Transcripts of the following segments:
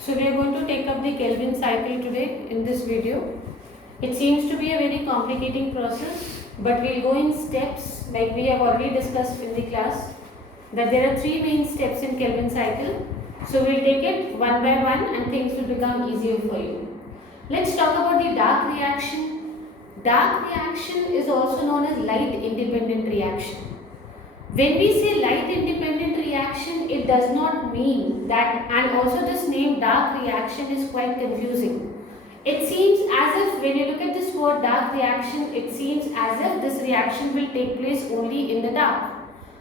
So we are going to take up the Kelvin cycle today in this video. It seems to be a very complicating process, but we'll go in steps like we have already discussed in the class that there are three main steps in Kelvin cycle. So we'll take it one by one and things will become easier for you. Let's talk about the dark reaction. Dark reaction is also known as light independent reaction. When we say light independent reaction, it does not mean that, and also this name dark reaction is quite confusing. It seems as if when you look at this word dark reaction, it seems as if this reaction will take place only in the dark.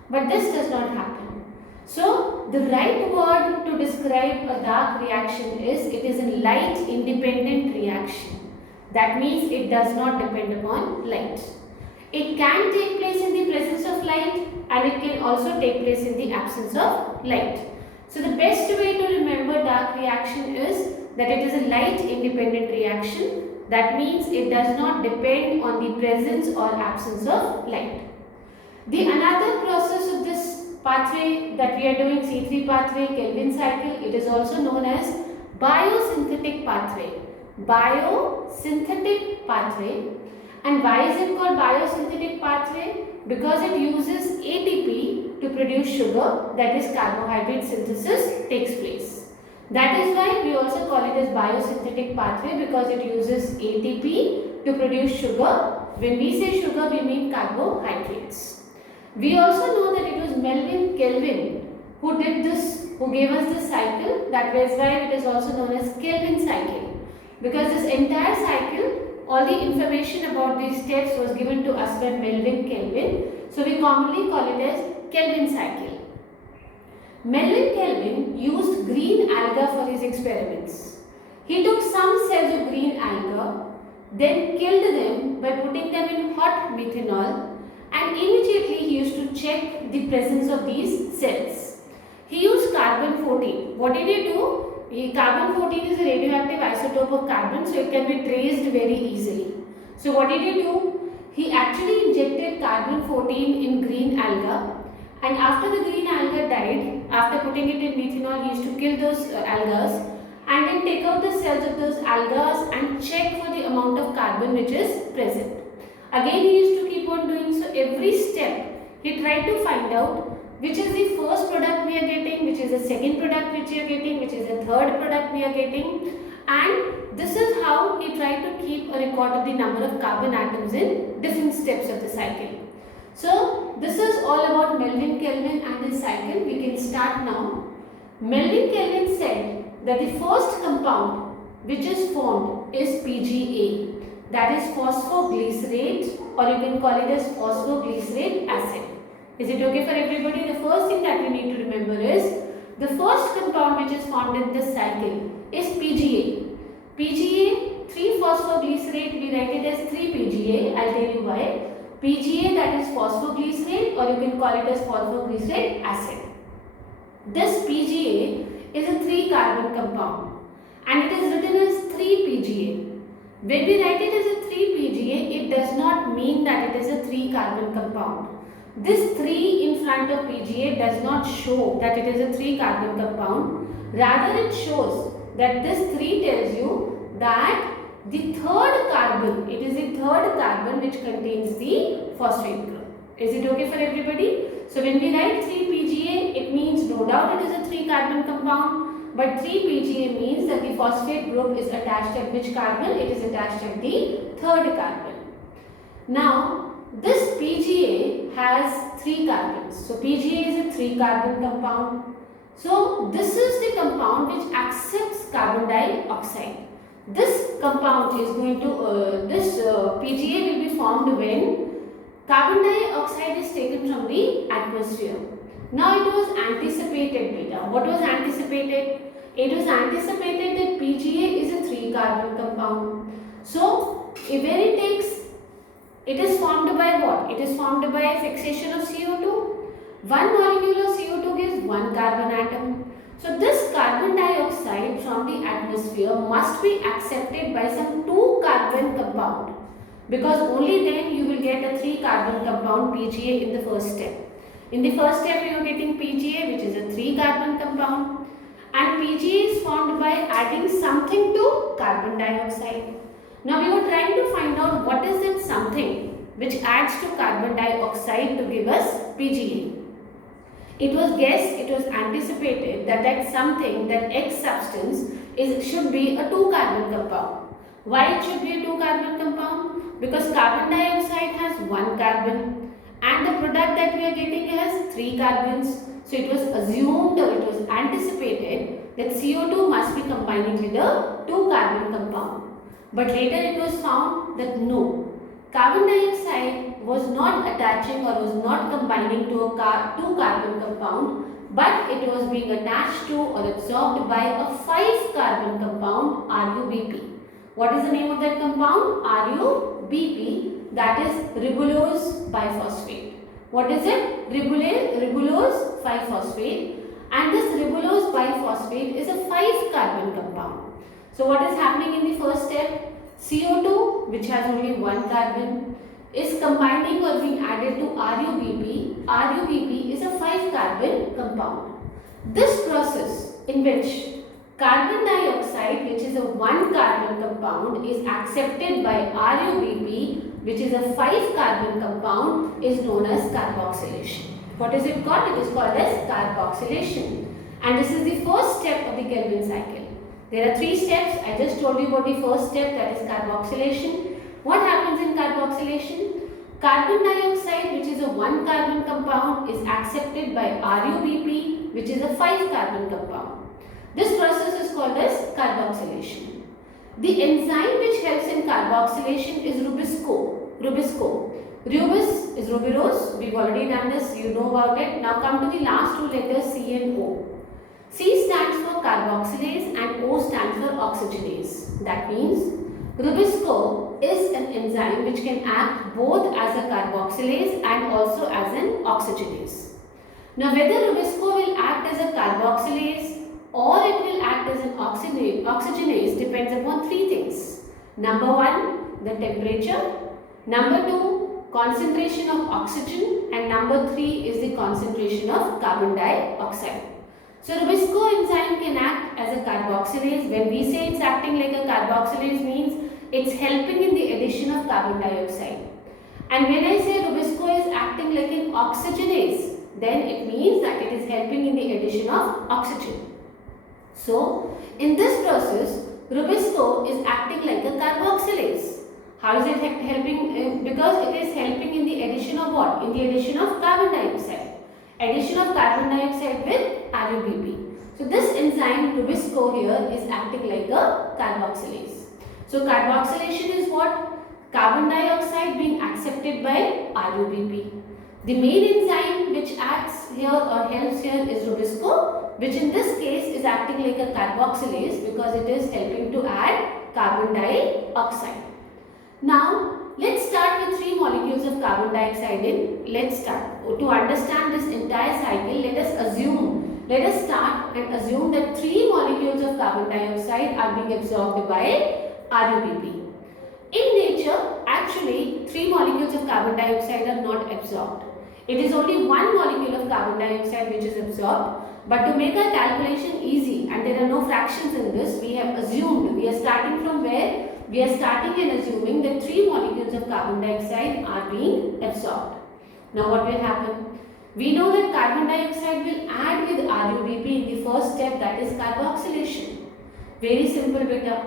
But this does not happen. So the right word to describe a dark reaction is it is a light independent reaction. That means it does not depend upon light. It can take place in the presence of light and it can also take place in the absence of light. So the best way to remember dark reaction is that it is a light independent reaction. That means it does not depend on the presence or absence of light. The another process of this pathway that we are doing, C3 pathway, Kelvin cycle, it is also known as biosynthetic pathway. Biosynthetic pathway. And why is it called biosynthetic pathway? Because it uses ATP to produce sugar, that is carbohydrate synthesis takes place. That is why we also call it as biosynthetic pathway, because it uses ATP to produce sugar. When we say sugar, we mean carbohydrates. We also know that it was Melvin Kelvin who did this, who gave us this cycle. That is why it is also known as Kelvin cycle, because this entire cycle, all the information about these steps was given to us by Melvin Kelvin. So we commonly call it as Kelvin cycle. Melvin Kelvin used green alga for his experiments. He took some cells of green alga, then killed them by putting them in hot methanol, and immediately he used to check the presence of these cells. He used carbon 14. What did he do? Carbon 14 is a radioactive isotope of carbon, so it can be traced very easily. So what did he do? He actually injected carbon 14 in green alga, and after the green alga died, after putting it in methanol, he used to kill those algas and then take out the cells of those algas and check for the amount of carbon which is present. Again he used to keep on doing so. Every step he tried to find out which is the first product we are getting, which is the second product which we are getting, which is the third product we are getting, and this is how he tried to keep a record of the number of carbon atoms in different steps of the cycle. So this is all about Melvin Kelvin and his cycle. We can start now. Melvin Kelvin said that the first compound which is formed is PGA, that is phosphoglycerate, or you can call it as phosphoglycerate acid. Is it okay for everybody? The first thing that we need to remember is the first compound which is formed in this cycle is PGA. PGA, 3-phosphoglycerate, we write it as 3-PGA. I'll tell you why. PGA, that is phosphoglycerate, or you can call it as phosphoglycerate acid. This PGA is a 3-carbon compound and it is written as 3-PGA. When we write it as a 3-PGA, it does not mean that it is a 3-carbon compound. This 3 in front of PGA does not show that it is a 3-carbon compound. Rather, it shows that this 3 tells you that the third carbon, it is the third carbon which contains the phosphate group. Is it okay for everybody? So when we write 3-PGA, it means no doubt it is a 3-carbon compound, but 3-PGA means that the phosphate group is attached at which carbon? It is attached at the third carbon. Now, this PGA has 3 carbons. So PGA is a 3-carbon compound. So this is the compound which accepts carbon dioxide. This compound is going to, PGA will be formed when carbon dioxide is taken from the atmosphere. Now it was anticipated, beta. What was anticipated? It was anticipated that PGA is a 3-carbon compound. So when it takes, it is formed by what? It is formed by fixation of CO2. One molecule of CO2 gives 1 carbon atom. So this carbon dioxide from the atmosphere must be accepted by some 2-carbon compound, because only then you will get a 3-carbon compound PGA in the first step. In the first step you are getting PGA, which is a 3-carbon compound, and PGA is formed by adding something to carbon dioxide. Now we were trying to find out what is that something which adds to carbon dioxide to give us PGA. It was guessed, it was anticipated that something, that X substance should be a 2-carbon compound. Why it should be a 2-carbon compound? Because carbon dioxide has 1 carbon and the product that we are getting has 3 carbons. So it was assumed or it was anticipated that CO2 must be combining with a 2-carbon compound. But later it was found that no, carbon dioxide was not attaching or was not combining to a 2-carbon compound, but it was being attached to or absorbed by a 5-carbon compound, RuBP. What is the name of that compound? RuBP, that is ribulose biphosphate. What is it? Ribulose biphosphate, and this ribulose biphosphate is a 5-carbon compound. So what is happening in the first step? CO2, which has only 1 carbon, is combining or being added to RuBP. RuBP is a 5-carbon compound. This process in which carbon dioxide, which is a 1-carbon compound, is accepted by RuBP, which is a 5-carbon compound, is known as carboxylation. What is it called? It is called as carboxylation. And this is the first step of the Kelvin cycle. There are 3 steps. I just told you about the first step, that is carboxylation. What happens in carboxylation? Carbon dioxide, which is a 1-carbon compound, is accepted by RuBP, which is a 5-carbon compound. This process is called as carboxylation. The enzyme which helps in carboxylation is Rubisco. Rubis is rubirose. We've already done this. You know about it. Now come to the last 2 letters, C and O. C stands for carboxylase and O stands for oxygenase. That means Rubisco is an enzyme which can act both as a carboxylase and also as an oxygenase. Now whether Rubisco will act as a carboxylase or it will act as an oxygenase depends upon 3 things. Number 1, the temperature. Number 2, concentration of oxygen. And number 3 is the concentration of carbon dioxide. So Rubisco enzyme can act as a carboxylase. When we say it's acting like a carboxylase, means it's helping in the addition of carbon dioxide. And when I say Rubisco is acting like an oxygenase, then it means that it is helping in the addition of oxygen. So in this process, Rubisco is acting like a carboxylase. How is it helping? Because it is helping in the addition of what? In the addition of carbon dioxide. Addition of carbon dioxide with RuBP. So this enzyme Rubisco here is acting like a carboxylase. So carboxylation is what? Carbon dioxide being accepted by RuBP. The main enzyme which acts here or helps here is Rubisco, which in this case is acting like a carboxylase because it is helping to add carbon dioxide. Now let's start with 3 molecules of carbon dioxide in. Let's start. To understand this entire cycle, let us start and assume that 3 molecules of carbon dioxide are being absorbed by RuBP. In nature, actually 3 molecules of carbon dioxide are not absorbed. It is only 1 molecule of carbon dioxide which is absorbed. But to make our calculation easy, and there are no fractions in this, we have assumed, we are starting from where? We are starting and assuming that 3 molecules of carbon dioxide are being absorbed. Now what will happen? We know that carbon dioxide will add with RuBP in the first step, that is carboxylation. Very simple beta.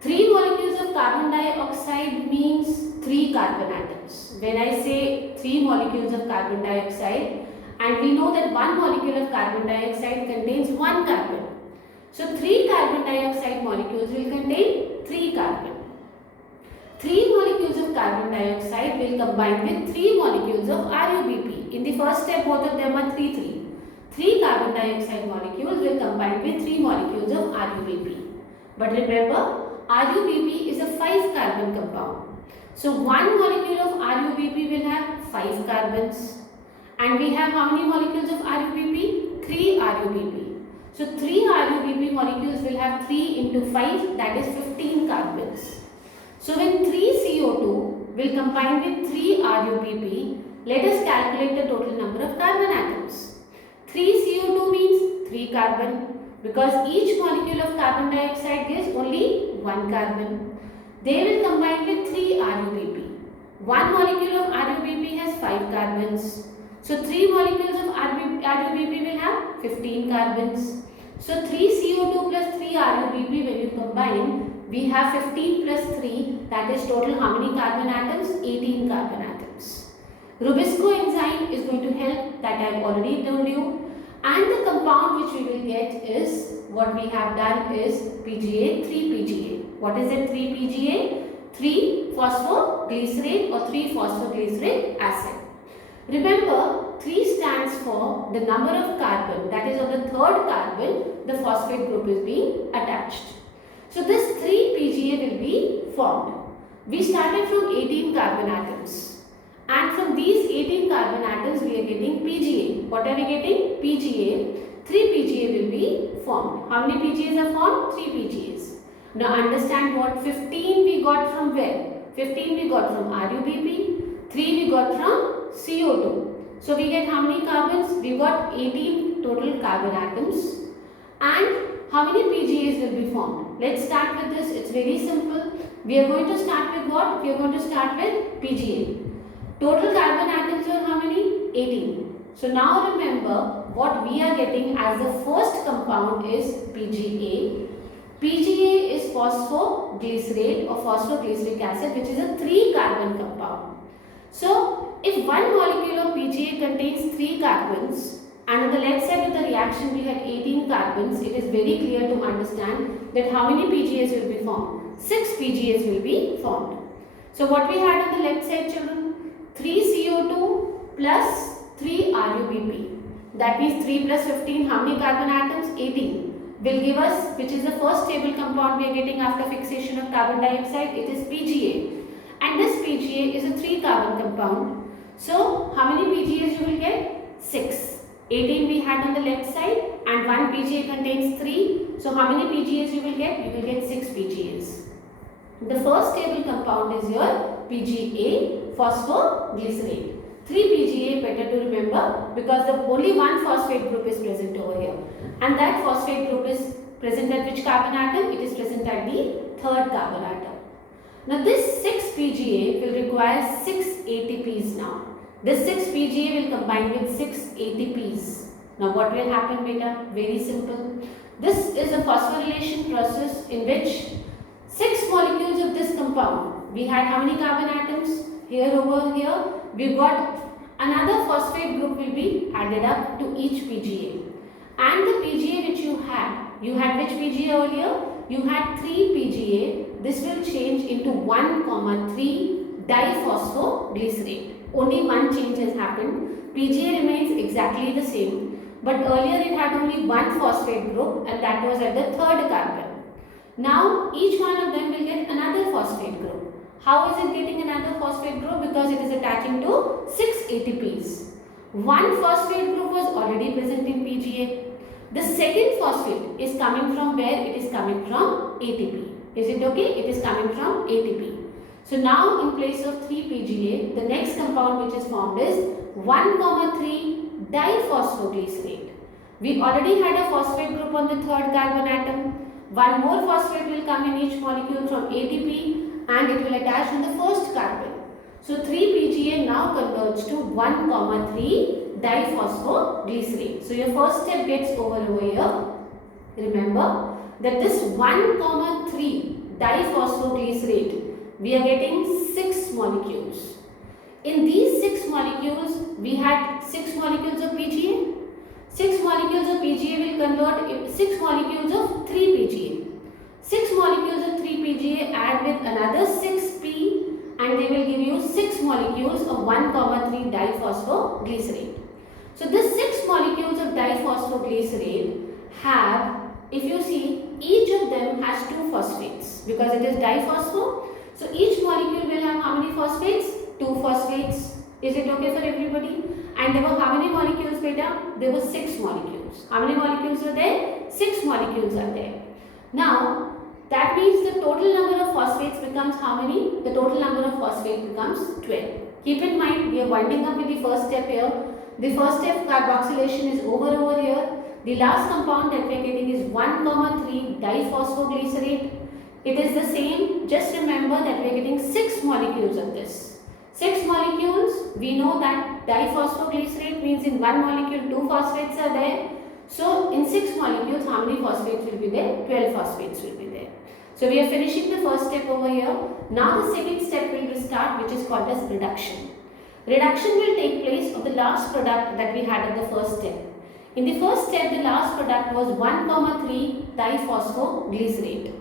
3 molecules of carbon dioxide means 3 carbon atoms. When I say 3 molecules of carbon dioxide, and we know that 1 molecule of carbon dioxide contains 1 carbon. So 3 carbon dioxide molecules will contain 3 carbon. 3 molecules of carbon dioxide will combine with 3 molecules of RuBP. In the first step, both of them are 3-3. 3 carbon dioxide molecules will combine with 3 molecules of RuBP. But remember, RuBP is a 5-carbon compound. So 1 molecule of RuBP will have 5 carbons. And we have how many molecules of RuBP? 3 RuBP. So 3 RuBP molecules will have 3 into 5, that is 15 carbons. So when 3 CO2 will combine with 3 RuBP, let us calculate the total number of carbon atoms. 3 CO2 means 3 carbon. because each molecule of carbon dioxide gives only one carbon. They will combine with 3 RuBp. One molecule of RuBp has 5 carbons. So 3 molecules of RuBp will have 15 carbons. So 3 CO2 plus 3 RuBp, when you combine, we have 15 plus 3, that is total how many carbon atoms? 18 carbon atoms. Rubisco enzyme is going to help, that I have already told you. And the compound which we will get is, what we have done is PGA, 3-PGA. What is it 3-PGA? 3-phosphoglycerate or 3-phosphoglyceric acid. Remember, 3 stands for the number of carbon, that is on the third carbon, the phosphate group is being attached. So this 3-PGA will be formed. We started from 18 carbon atoms. And from these 18 carbon atoms, we are getting PGA. What are we getting? PGA. 3-PGA will be formed. How many PGAs are formed? 3 PGAs. Now understand what 15 we got from where? 15 we got from RuBp, 3 we got from CO2. So we get how many carbons? We got 18 total carbon atoms. And how many PGAs will be formed? Let's start with this. It's very simple. We are going to start with what? We are going to start with PGA. Total carbon atoms are how many? 18. So now remember, what we are getting as the first compound is PGA. PGA is phosphoglycerate or phosphoglyceric acid, which is a 3 carbon compound. So if one molecule of PGA contains 3 carbons and on the left side of the reaction we had 18 carbons, it is very clear to understand that how many PGAs will be formed? 6 PGAs will be formed. So what we had on the left side, children? 3 CO2 plus 3 RuBp. That means 3 plus 15, how many carbon atoms? 18. Will give us, which is the first stable compound we are getting after fixation of carbon dioxide, it is PGA. And this PGA is a 3 carbon compound. So how many PGAs you will get? 6. 18 we had on the left side and one PGA contains 3. So how many PGAs you will get? You will get 6 PGAs. The first stable compound is your PGA, phosphoglycerate. 3 PGA, better to remember, because the only one phosphate group is present over here. And that phosphate group is present at which carbon atom? It is present at the third carbon atom. Now this 6 PGA will require 6 ATPs now. This 6 PGA will combine with 6 ATPs. Now what will happen, beta? Very simple. This is a phosphorylation process in which 6 molecules of this compound. We had how many carbon atoms? Here over here. We got another phosphate group will be added up to each PGA. And the PGA which you had which PGA earlier? You had 3 PGA. This will change into 1,3 diphosphoglycerate. Only one change has happened. PGA remains exactly the same. But earlier it had only one phosphate group and that was at the third carbon. Now each one of them will get another phosphate group. How is it getting another phosphate group? Because it is attaching to 6 ATPs. One phosphate group was already present in PGA. The second phosphate is coming from where? It is coming from ATP. Is it okay? It is coming from ATP. So now in place of 3 PGA, the next compound which is formed is 1,3 diphosphoglycerate. We already had a phosphate group on the third carbon atom. One more phosphate will come in each molecule from ATP and it will attach on the first carbon. So 3 PGA now converts to 1,3 diphosphoglycerate. So your first step gets over here. Remember that this 1,3 diphosphoglycerate, we are getting 6 molecules. In these 6 molecules, we had 6 molecules of PGA. 6 molecules of PGA will convert 6 molecules of 3 PGA. 6 molecules of 3 PGA add with another 6P and they will give you 6 molecules of 1,3 diphosphoglycerate. So this 6 molecules of diphosphoglycerate have, if you see, each of them has 2 phosphates because it is diphospho. So each molecule will have how many phosphates? 2 phosphates. Is it okay for everybody? And there were how many molecules, beta? There were 6 molecules. How many molecules were there? 6 molecules are there. Now, that means the total number of phosphates becomes how many? The total number of phosphates becomes 12. Keep in mind, we are winding up with the first step here. The first step, carboxylation, is over here. The last compound that we are getting is 1,3 diphosphoglycerate. It is the same. Just remember that we are getting 6 molecules of this. 6 molecules. We know that diphosphoglycerate means in one molecule 2 phosphates are there. So in 6 molecules, how many phosphates will be there? 12 phosphates will be there. So we are finishing the first step over here. Now the second step will start, which is called as reduction. Reduction will take place of the last product that we had in the first step. In the first step, the last product was 1,3 diphosphoglycerate.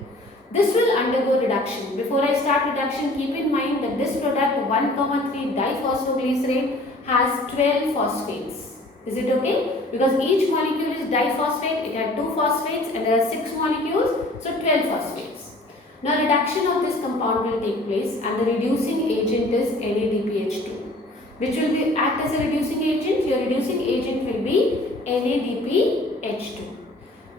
This will undergo reduction. Before I start reduction, keep in mind that this product 1,3 diphosphoglycerate has 12 phosphates. Is it okay? Because each molecule is diphosphate, it had 2 phosphates and there are 6 molecules, so 12 phosphates. Now reduction of this compound will take place and the reducing agent is NADPH2. Which will be act as a reducing agent? Your reducing agent will be NADPH2.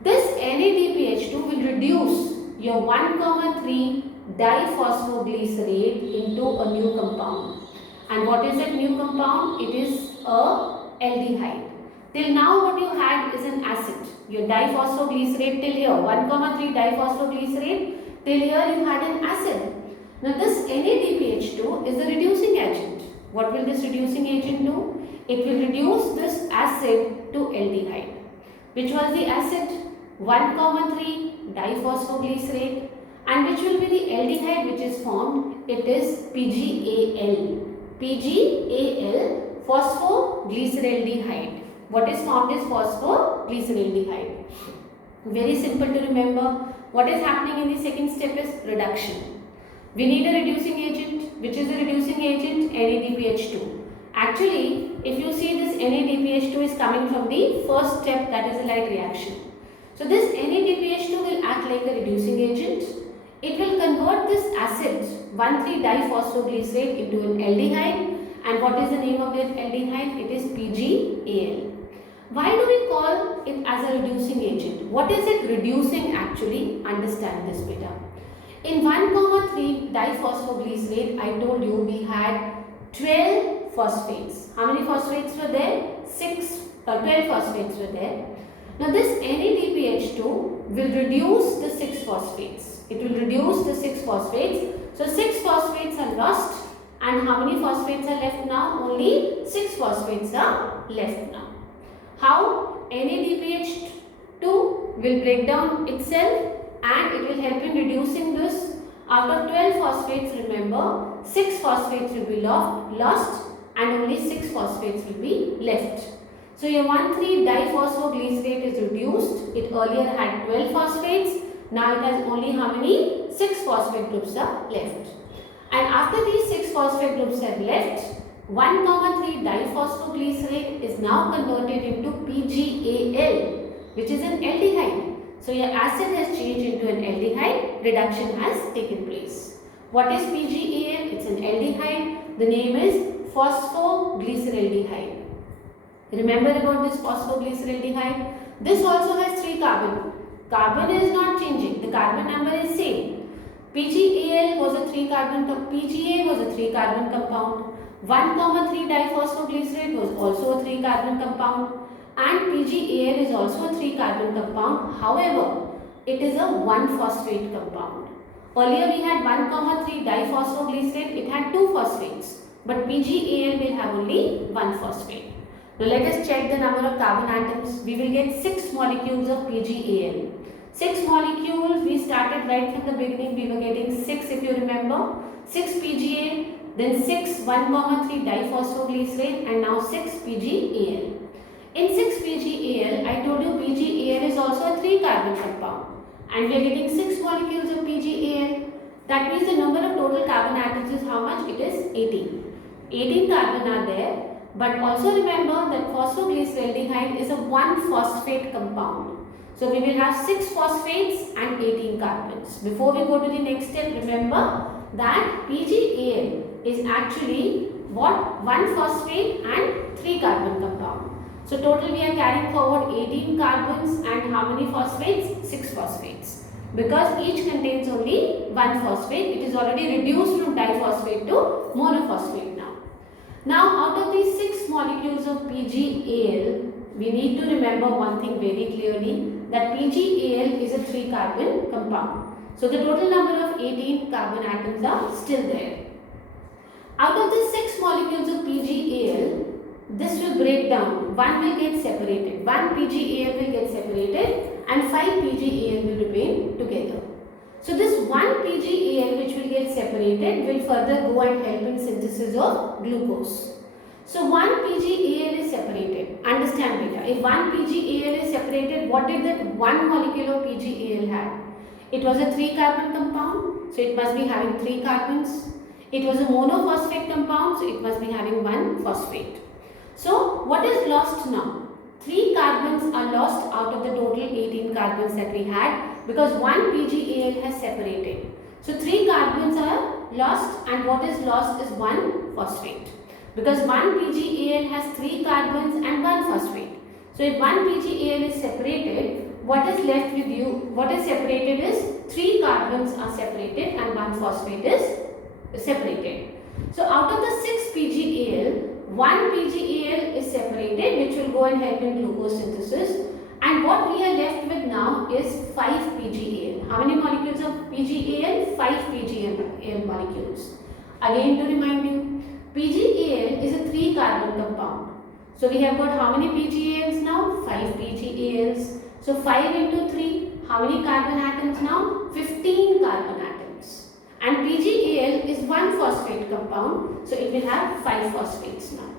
This NADPH2 will reduce your 1,3 diphosphoglycerate into a new compound. And what is that new compound? It is a aldehyde. Till now what you had is an acid. Your diphosphoglycerate till here, 1,3 diphosphoglycerate, till here you had an acid. Now this NADPH2 is the reducing agent. What will this reducing agent do? It will reduce this acid to aldehyde. Which was the acid? 1,3 diphosphoglycerate. And which will be the aldehyde which is formed? It is PGAL. PGAL, phosphoglyceraldehyde. What is formed is phosphoglyceraldehyde. Very simple to remember. What is happening in the second step is reduction. We need a reducing agent. Which is the reducing agent? NADPH2. Actually, if you see this NADPH2 is coming from the first step, that is a light reaction. So this NADPH2 will act like a reducing agent. It will convert this acid 1,3 diphosphoglycerate into an aldehyde. And what is the name of that aldehyde? It is PGAL. Why do we call it as a reducing agent? What is it reducing actually? Understand this better. In 1,3 diphosphoglycerate, I told you we had 12 phosphates. How many phosphates were there? 12 phosphates were there. Now this NADPH2 will reduce the 6 phosphates. It will reduce the 6 phosphates. So 6 phosphates are lost and how many phosphates are left now? Only 6 phosphates are left now. How? NADPH2 will break down itself and it will help in reducing this. Out of 12 phosphates, remember, 6 phosphates will be lost and only 6 phosphates will be left. So your 1,3 diphosphoglycerate is reduced. It earlier had 12 phosphates. Now it has only how many? 6 phosphate groups are left. And after these 6 phosphate groups are left, 1,3 diphosphoglycerate is now converted into PGAL, which is an aldehyde. So your acid has changed into an aldehyde, reduction has taken place. What is PGAL? It's an aldehyde. The name is phosphoglyceraldehyde. Remember about this phosphoglyceraldehyde? This also has 3 carbon. Carbon is not changing. The carbon number is same. PGAL was a 3 carbon, PGA was a 3 carbon compound. 1,3 diphosphoglycerate was also a 3 carbon compound. And PGAL is also a 3 carbon compound. However, it is a 1 phosphate compound. Earlier we had 1,3 diphosphoglycerate, it had 2 phosphates. But PGAL will have only 1 phosphate. Now let us check the number of carbon atoms. We will get 6 molecules of PGAL. 6 molecules, we started right from the beginning, we were getting 6 if you remember. 6 PGAL, then 6 1,3 diphosphoglycerate and now 6 PGAL. In 6 PGAL, I told you PGAL is also a 3 carbon compound and we are getting 6 molecules of PGAL. That means the number of total carbon atoms is how much? It is 18. 18 carbon are there, but also remember that phosphoglyceraldehyde is a 1 phosphate compound. So we will have 6 phosphates and 18 carbons. Before we go to the next step, remember that PGAL is actually what? 1 phosphate and 3 carbon compound. So total we are carrying forward 18 carbons and how many phosphates? 6 phosphates. Because each contains only 1 phosphate, it is already reduced from diphosphate to monophosphate now. Now out of these 6 molecules of PGAL, we need to remember one thing very clearly, that PgAl is a 3 carbon compound. So the total number of 18 carbon atoms are still there. Out of the 6 molecules of PgAl, this will break down. 1 will get separated. 1 PgAl will get separated and 5 PgAl will remain together. So this 1 PgAl which will get separated will further go and help in synthesis of glucose. So 1 PgAl is separated. Understand beta. If 1 PgAl is separated, what did that 1 molecule of PgAl have? It was a 3 carbon compound, so it must be having 3 carbons. It was a monophosphate compound, so it must be having 1 phosphate. So what is lost now? 3 carbons are lost out of the total 18 carbons that we had, because 1 PgAl has separated. So 3 carbons are lost, and what is lost is 1 phosphate. Because 1 PgAl has 3 carbons and 1 phosphate. So if 1 PgAl is separated, what is left with you? What is separated is 3 carbons are separated and 1 phosphate is separated. So out of the 6 PgAl, 1 PgAl is separated, which will go and help in glucose synthesis. And what we are left with now is 5 PgAl. How many molecules of PgAl? 5 PgAl molecules. Again, to remind you, PgAl is a 3 carbon compound. So we have got how many PgAls now? 5 PgAls. So 5 into 3, how many carbon atoms now? 15 carbon atoms. And PgAl is 1 phosphate compound, so it will have 5 phosphates now.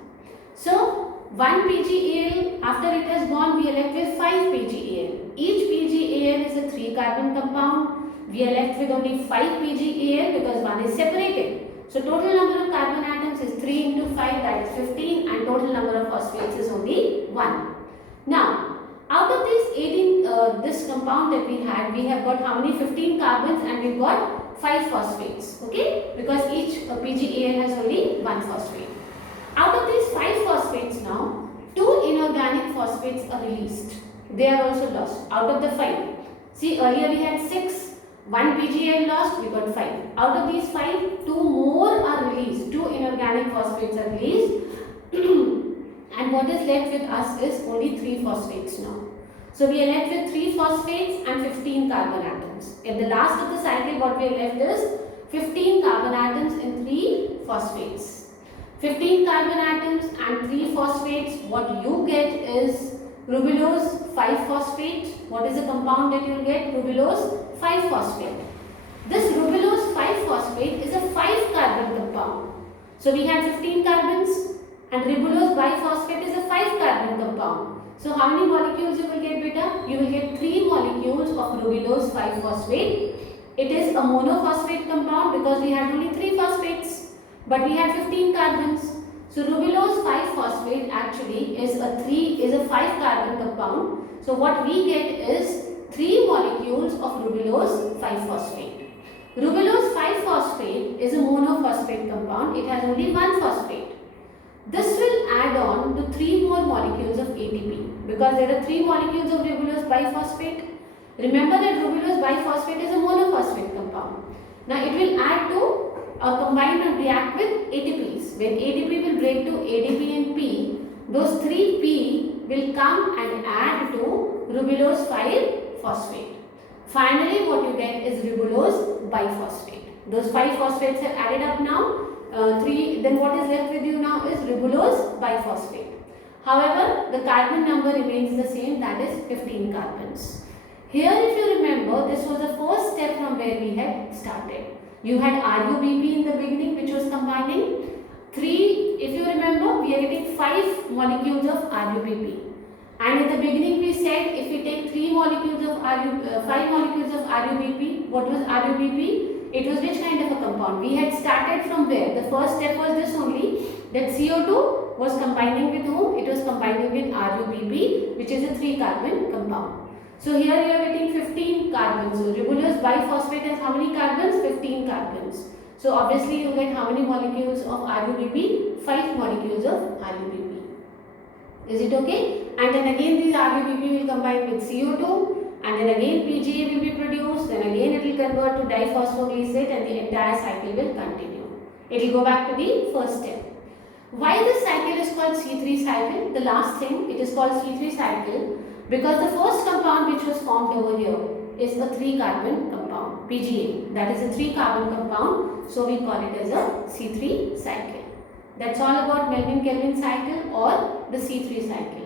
So 1 PgAl, after it has gone, we are left with 5 PgAl. Each PgAl is a 3 carbon compound. We are left with only 5 PgAl because 1 is separated. So total number of carbon atoms is 3 into 5, that is 15, and total number of phosphates is only 1. Now, out of this compound that we had, we have got how many? 15 carbons, and we've got 5 phosphates, okay? Because each PgAl has only 1 phosphate. Out of these 5 phosphates now, 2 inorganic phosphates are released. They are also lost out of the 5. See, earlier we had 6. 1 PgAl lost, we got 5. Out of these 5, 2 more are released. 2 inorganic phosphates are released. And what is left with us is only 3 phosphates now. So we are left with 3 phosphates and 15 carbon atoms. At the last of the cycle, what we are left is 15 carbon atoms and 3 phosphates. 15 carbon atoms and 3 phosphates, what you get is rubulose 5-phosphate. What is the compound that you will get? Rubulose 5-phosphate. This rubulose 5-phosphate is a 5 carbon compound. So we had 15 carbons, and ribulose biphosphate is a 5 carbon compound. So how many molecules you will get, beta? You will get 3 molecules of rubulose 5-phosphate. It is a monophosphate compound because we had only 3 phosphates, but we had 15 carbons. So rubulose 5-phosphate actually is a 5 carbon compound. So what we get is 3 molecules of rubulose 5-phosphate. Rubulose 5-phosphate is a monophosphate compound. It has only 1 phosphate. This will add on to 3 more molecules of ATP because there are 3 molecules of ribulose biphosphate. Remember that ribulose biphosphate is a monophosphate compound. Now it will add to combine and react with ATPs. When ATP will break to ADP and P, those 3 P will come and add to ribulose 5-phosphate. Finally, what you get is ribulose biphosphate. Those 5 phosphates have added up now. 3, then what is left with you now is ribulose biphosphate. However, the carbon number remains the same, that is 15 carbons. Here, if you remember, this was the first step from where we had started. You had RUBP in the beginning, which was combining 3, if you remember, we are getting 5 molecules of RUBP. And in the beginning we said if we take 5 molecules of RUBP, what was RUBP? It was which kind of a compound? We had started from where? The first step was this only, that CO2 was combining with whom? It was combining with RUBP, which is a 3 carbon compound. So here you are getting 15 carbons. So ribulose biphosphate has how many carbons? 15 carbons. So obviously you get how many molecules of RUBP? 5 molecules of RUBP. Is it okay? And then again these RUBP will combine with CO2. And then again PGA will be produced, then again it will convert to diphosphoglycerate and the entire cycle will continue. It will go back to the first step. Why this cycle is called C3 cycle? The last thing, it is called C3 cycle because the first compound which was formed over here is a 3-carbon compound, PGA. That is a 3-carbon compound, so we call it as a C3 cycle. That's all about Melvin-Kelvin cycle or the C3 cycle.